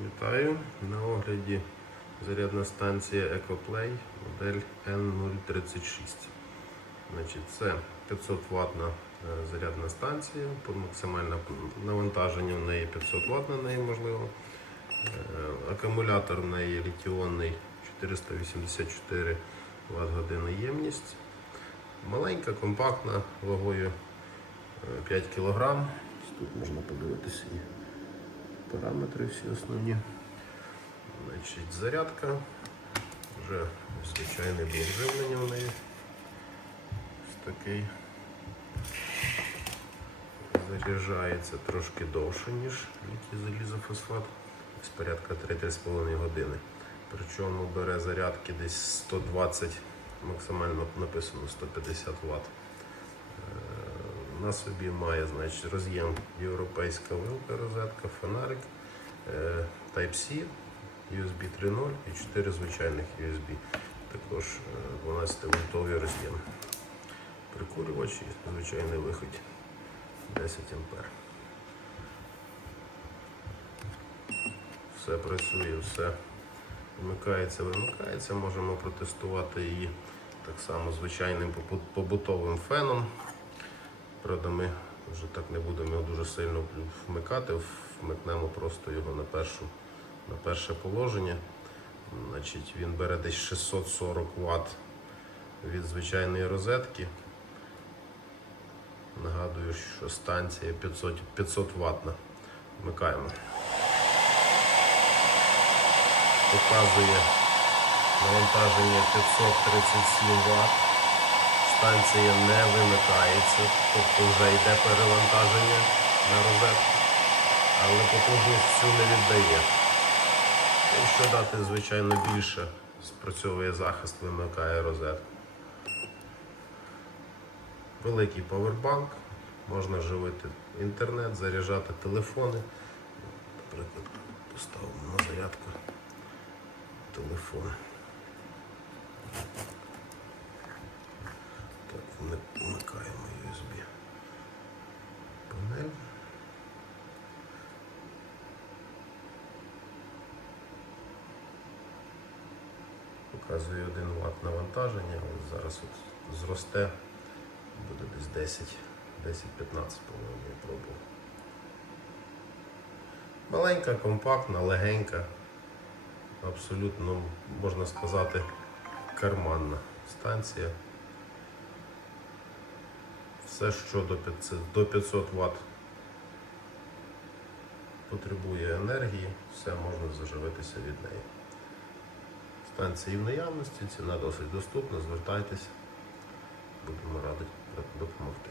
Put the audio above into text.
Вітаю! На огляді зарядна станція EcoPlay модель N036. Значить, це 500 ватна е, зарядна станція, максимальне навантаження в неї 500 Вт на неї можливо. Е, Акумулятор в неї літіонний 484 Вт година ємність. Маленька, компактна, вагою е, 5 кг. Тут можна подивитися параметри всі основні. Значить, зарядка. Вже звичайний блок живлення в неї. Такий. Заряджається трошки довше, ніж літій залізофосфат. Десь порядка 3-3,5 години. Причому бере зарядки десь 120, максимально написано 150 Вт. На собі має значить, роз'єм європейська вилка, розетка, фонарик, е, Type-C, USB 3.0 і 4 звичайних USB. Також е, 12 вольтовий роз'єм. Прикурювач і звичайний вихід 10 А. Все працює, все вмикається, вимикається. Можемо протестувати її так само звичайним побутовим феном. Правда, ми вже так не будемо його дуже сильно вмикати, вмикнемо просто його на, першу, на перше положення. Значить, він бере десь 640 Вт від звичайної розетки. Нагадую, що станція 500, 500 ватна. Вмикаємо. Показує навантаження 537 Вт станція не вимикається, тобто вже йде перевантаження на розетку, але потужність всю не віддає. Якщо дати, звичайно, більше, спрацьовує захист, вимикає розетку. Великий павербанк, можна живити інтернет, заряджати телефони. Наприклад, поставимо на зарядку телефон. Так, вмик- вмикаємо USB панель. Показує 1 Вт навантаження, але зараз от зросте, буде десь 10, 10-15, по-моєму, я пробував. Маленька, компактна, легенька, абсолютно, можна сказати, карманна станція. Все, що до 500, до 500 Вт потребує енергії, все можна заживитися від неї. Пенсії в наявності, ціна досить доступна, звертайтеся, будемо раді допомогти.